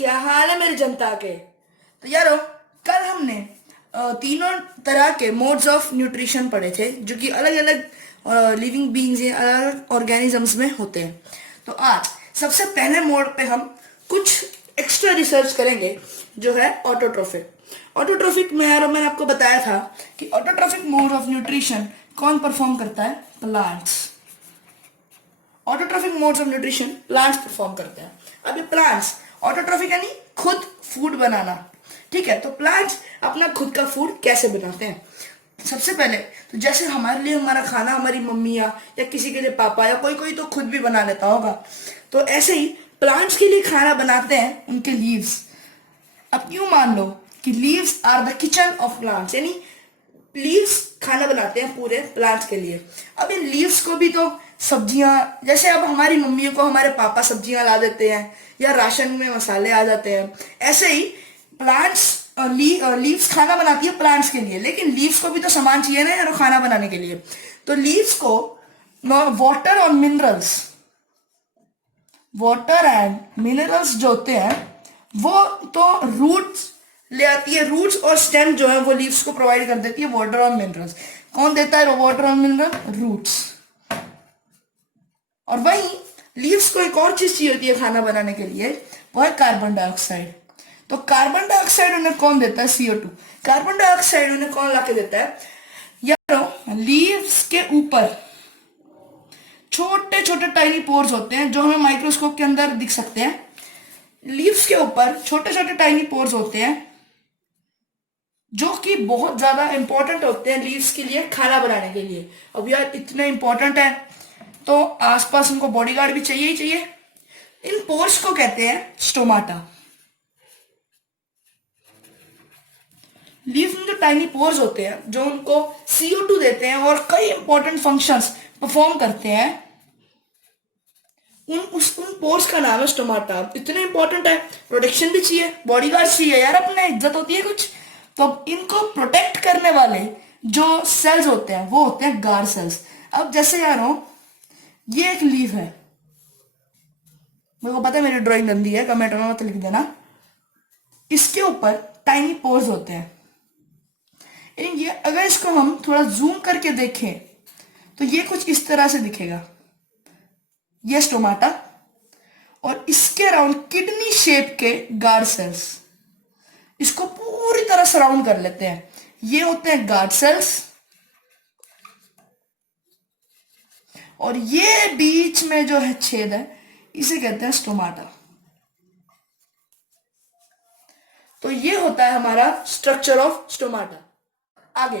क्या हाल है मेरी जनता के। तो यारो, कल हमने तीनों तरह के मोड्स ऑफ न्यूट्रिशन पढ़े थे जो कि अलग अलग लिविंग बीइंग्स या अलग अलग ऑर्गेनिजम्स में होते हैं। तो आज सबसे पहले मोड पे हम कुछ एक्स्ट्रा रिसर्च करेंगे जो है ऑटोट्रोफिक। ऑटोट्रोफिक में यारो मैंने आपको बताया था कि ऑटोट्रोफिक मोड ऑफ न्यूट्रिशन कौन परफॉर्म करता है? Plants. Autotrophic modes of nutrition plants perform करते हैं। अब ये प्लांट्स ऑटोट्रोफिक यानी खुद फूड बनाना, ठीक है। तो प्लांट्स अपना खुद का फूड कैसे बनाते हैं? सबसे पहले तो जैसे हमारे लिए हमारा खाना हमारी मम्मियाँ या किसी के लिए पापा या कोई कोई तो खुद भी बना लेता होगा, तो ऐसे ही प्लांट्स के लिए खाना बनाते हैं उनके लीव्स। अब यूं मान लो कि leaves are the kitchen of plants, यानी लीव्स खाना बनाते हैं पूरे प्लांट्स के लिए। अब इन लीव्स को भी तो सब्जियां, जैसे अब हमारी मम्मियों को हमारे पापा सब्जियां ला देते हैं या राशन में मसाले आ जाते हैं, ऐसे ही प्लांट्स लीव्स खाना बनाती है प्लांट्स के लिए। लेकिन लीव्स को भी तो सामान चाहिए ना यार खाना बनाने के लिए। तो लीव्स को वाटर और मिनरल्स, वाटर एंड मिनरल्स जो होते हैं वो तो रूट्स ले आती है। रूट्स और स्टेम जो है वो लीव्स को प्रोवाइड कर देती है वाटर और मिनरल्स। कौन देता है वाटर और मिनरल? रूट्स। और वहीं लीव्स को एक और चीज चाहिए होती है खाना बनाने के लिए, वो है कार्बन डाइऑक्साइड। तो कार्बन डाइऑक्साइड उन्हें कौन देता है? CO2। कार्बन डाइऑक्साइड उन्हें कौन लाके देता है? यारो, लीव्स के ऊपर छोटे छोटे टाइनी पोर्स होते हैं जो हमें माइक्रोस्कोप के अंदर दिख सकते हैं। लीव्स के ऊपर छोटे छोटे टाइनी पोर्स होते हैं जो कि बहुत ज्यादा इंपॉर्टेंट होते हैं लीव्स के लिए खाना बनाने के लिए। अब यार इतने इंपॉर्टेंट है तो आसपास उनको बॉडीगार्ड भी चाहिए ही चाहिए। इन पोर्स को कहते हैं स्टोमाटा। लीव्स में जो टाइनी पोर्स होते हैं जो उनको CO2 देते हैं और कई इंपॉर्टेंट फंक्शंस परफॉर्म करते हैं, उन पोर्स का नाम है स्टोमाटा। इतने इंपॉर्टेंट है, प्रोटेक्शन भी चाहिए, बॉडीगार्ड चाहिए यार, अपने इज्जत होती है कुछ। तो अब इनको प्रोटेक्ट करने वाले जो सेल्स होते हैं वो होते हैं गार्ड सेल्स। अब जैसे यारो ये एक लीव है, मेरे को पता है मेरी ड्राइंग गंदी है, कमेंट में मत लिख देना। इसके ऊपर टाइनी पोर्स होते हैं। ये अगर इसको हम थोड़ा जूम करके देखें तो ये कुछ इस तरह से दिखेगा, ये स्टोमाटा, और इसके अराउंड किडनी शेप के गार्ड सेल्स इसको पूरी तरह सराउंड कर लेते हैं। ये होते हैं गार्ड सेल्स, और ये बीच में जो है छेद है इसे कहते हैं स्टोमाटा। तो ये होता है हमारा स्ट्रक्चर ऑफ स्टोमाटा। आगे,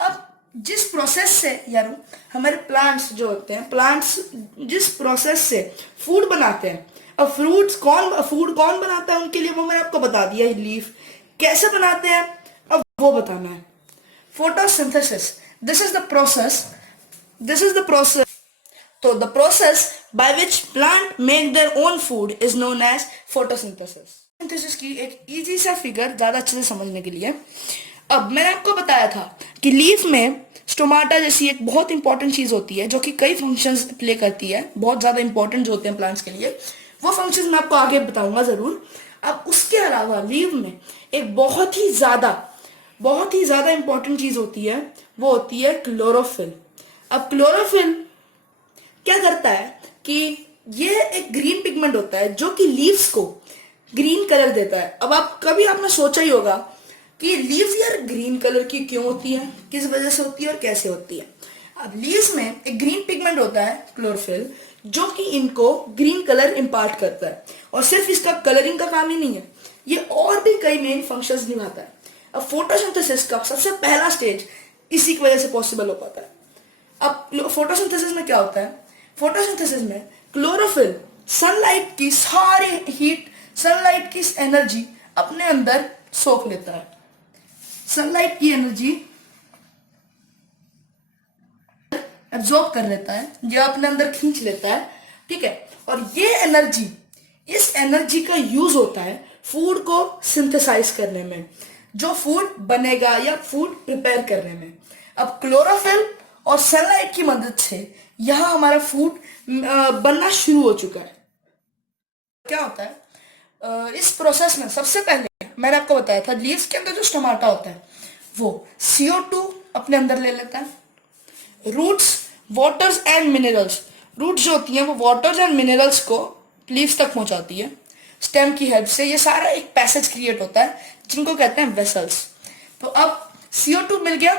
अब जिस प्रोसेस से यार हमारे प्लांट्स जो होते हैं, प्लांट्स जिस प्रोसेस से फूड बनाते हैं, अब फूड कौन बनाता है उनके लिए वो मैंने आपको बता दिया। लीफ कैसे बनाते हैं अब वो बताना है। Photosynthesis, this is the process to the process by which plant make their own food is known as photosynthesis. Synthesis की एक इजी सा फिगर ज्यादा अच्छे से समझने के लिए, अब मैंने आपको बताया था कि लीफ में स्टोमाटा जैसी एक बहुत इंपॉर्टेंट चीज होती है जो कि कई फंक्शंस प्ले करती है, बहुत ज्यादा इंपॉर्टेंट जो होते हैं प्लांट्स के लिए। वो फंक्शंस मैं आपको आगे बताऊंगा जरूर। अब उसके अलावा लीव में एक बहुत ही ज्यादा इंपॉर्टेंट चीज होती है, वो होती है क्लोरोफिल। अब क्लोरोफिल क्या करता है कि ये एक ग्रीन पिगमेंट होता है जो कि लीव्स को ग्रीन कलर देता है। अब आपने सोचा ही होगा कि लीव्स यार ग्रीन कलर की क्यों होती है, किस वजह से होती है और कैसे होती है। अब लीव्स में एक ग्रीन पिगमेंट होता है क्लोरोफिल जो कि इनको ग्रीन कलर इंपार्ट करता है। और सिर्फ इसका कलरिंग का काम ही नहीं है, ये और भी कई मेन फंक्शंस निभाता है। अब फोटोसिंथेसिस का सबसे पहला स्टेज इसी की वजह से पॉसिबल हो पाता है। अब फोटोसिंथेसिस में क्या होता है? फोटोसिंथेसिस में क्लोरोफिल सनलाइट की सारी हीट, सनलाइट की एनर्जी अपने अंदर सोख लेता है। सनलाइट की एनर्जी एब्जॉर्ब कर लेता है, ये अपने अंदर खींच लेता है, ठीक है। और ये एनर्जी, इस एनर्जी का यूज होता है फूड को सिंथेसाइज करने में, जो फूड बनेगा या फूड प्रिपेयर करने में। अब क्लोरोफिल और सनलाइट की मदद से यहां हमारा फूड बनना शुरू हो चुका है। क्या होता है? इस प्रोसेस में सबसे पहले मैंने आपको बताया था लीव्स के अंदर जो स्टोमाटा होता है वो CO2 अपने अंदर ले लेता है। Roots waters and minerals, roots जो होती हैं वो वाटर्स एंड मिनरल्स को लीव्स तक पहुंचाती है स्टेम की हेल्प से। ये सारा एक पैसेज क्रिएट होता है जिनको कहते हैं वेसल्स। तो अब CO2 मिल गया,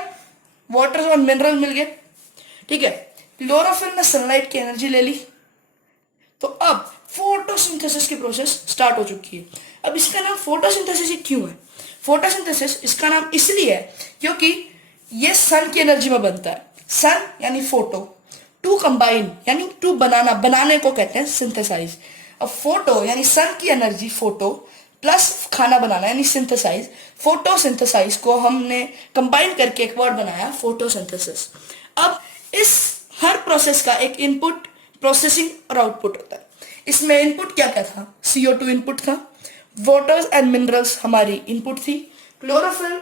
वाटर्स और मिनरल मिल गए, ठीक है। क्लोरोफिल ने सनलाइट की एनर्जी ले ली, तो अब फोटोसिंथेसिस की प्रोसेस स्टार्ट हो चुकी है। अब इसका नाम फोटोसिंथेसिस क्यों है? फोटोसिंथेसिस इसका नाम इसलिए है क्योंकि ये सन की एनर्जी में बनता है। सन यानी फोटो, टू कंबाइन यानी टू बनाना, बनाने को कहते हैं सिंथेसाइज। अब फोटो यानी सन की एनर्जी, फोटो प्लस खाना बनाना यानी सिंथेसाइज, फोटोसिंथेसाइज को हमने कंबाइन करके एक वर्ड बनाया फोटोसिंथेसिस। अब इस हर प्रोसेस का एक इनपुट, प्रोसेसिंग और आउटपुट होता है। इसमें इनपुट क्या क्या था? CO2 इनपुट था, वाटर्स एंड मिनरल्स हमारी इनपुट थी, क्लोरोफिल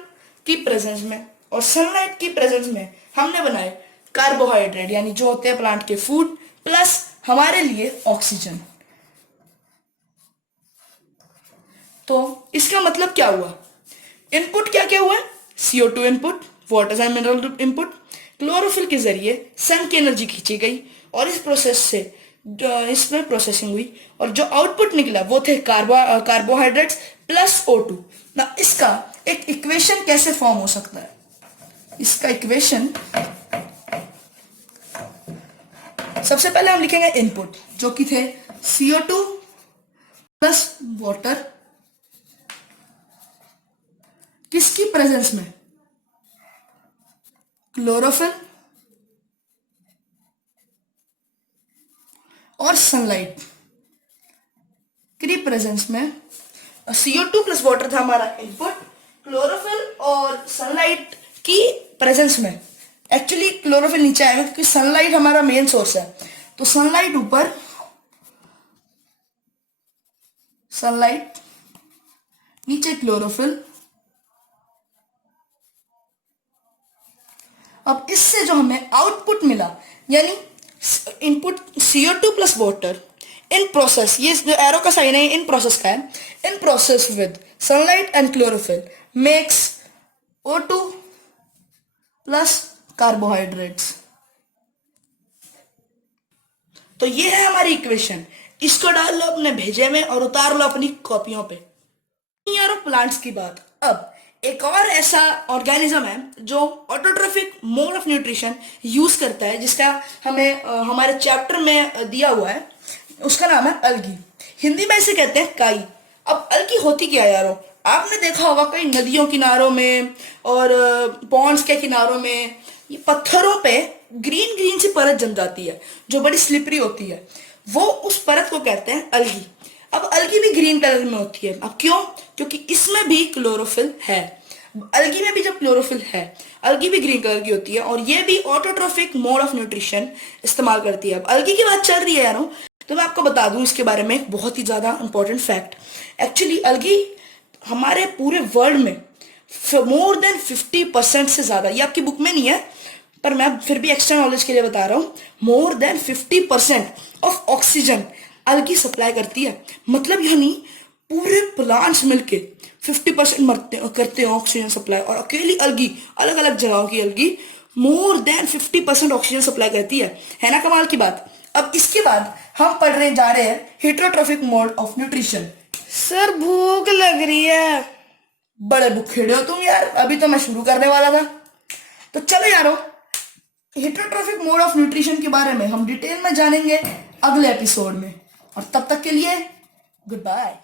की प्रेजेंस में और सनलाइट की प्रेजेंस में हमने बनाए कार्बोहाइड्रेट यानी जो होते हैं प्लांट के फूड, प्लस हमारे लिए ऑक्सीजन। तो इसका मतलब क्या हुआ? इनपुट क्या क्या हुआ? CO2 input, waters and mineral input, chlorophyll के जरिए सन की एनर्जी खींची गई और इस प्रोसेस से इसमें प्रोसेसिंग हुई और जो आउटपुट निकला वो थे कार्बोहाइड्रेट्स प्लस O2 ना। इसका एक इक्वेशन कैसे फॉर्म हो सकता है? इसका इक्वेशन सबसे पहले हम लिखेंगे इनपुट जो कि थे CO2 प्लस वाटर, किसकी प्रेजेंस में? क्लोरोफिल और सनलाइट की प्रेजेंस में। CO2 प्लस वाटर था हमारा इनपुट, क्लोरोफिल और सनलाइट की प्रेजेंस में। एक्चुअली क्लोरोफिल नीचे आएगा क्योंकि सनलाइट हमारा मेन सोर्स है, तो सनलाइट ऊपर, सनलाइट नीचे क्लोरोफिल। अब इससे जो हमें आउटपुट मिला यानी input CO2 plus water in process, ये जो एरो का साइन है इन प्रोसेस का है, in process with sunlight and chlorophyll makes O2 plus carbohydrates. तो ये है हमारी इक्वेशन। इसको डाल लो अपने भेजे में और उतार लो अपनी कॉपियों पे। यारो प्लांट्स की बात। अब एक और ऐसा ऑर्गेनिज्म है जो autotrophic mode of nutrition use करता है, जिसका हमें हमारे चैप्टर में दिया हुआ है। उसका नाम है अलगी, हिंदी में इसे कहते हैं काई। अब अलगी होती क्या है यारो? आपने देखा होगा कई नदियों किनारों में और पॉन्ड्स के किनारों में ये पत्थरों पे ग्रीन ग्रीन सी परत जम जाती है जो बड़ी स्लिपरी होती है, वो उस परत को कहते हैं अलगी। अब अलगी भी ग्रीन कलर में होती है। अब क्यों? क्योंकि इसमें भी क्लोरोफिल है। अलगी में भी जब क्लोरोफिल है, अलगी भी ग्रीन कलर की होती है और ये भी ऑटोट्रोफिक मोड ऑफ न्यूट्रिशन इस्तेमाल करती है। अब अलगी की बात चल रही है यारों, तो मैं आपको बता दूं इसके बारे में एक बहुत ही ज्यादा इंपॉर्टेंट फैक्ट। एक्चुअली अलगी हमारे पूरे वर्ल्ड में मोर देन 50% से ज्यादा, ये आपकी बुक में नहीं है पर मैं फिर भी एक्स्ट्रा नॉलेज के लिए बता रहा हूं, more than 50% of oxygen algae supply करती है। मतलब यानी पूरे प्लांट्स मिलके 50% करते हैं ऑक्सीजन सप्लाई, और अकेली अलगी, अलग अलग जगहों की अलगी मोर देन 50% ऑक्सीजन सप्लाई करती है ना? कमाल की बात। अब इसके बाद हम पढ़ने जा रहे हैं heterotrophic mode of nutrition. Sir भूख लग रही है। बड़े भूखेड़े हो तुम यार, अभी तो मैं शुरू करने वाला था। तो चलो यारो, हेटरोट्रोफिक मोड ऑफ न्यूट्रिशन के बारे में हम डिटेल में जानेंगे अगले एपिसोड में, और तब तक के लिए गुड बाय।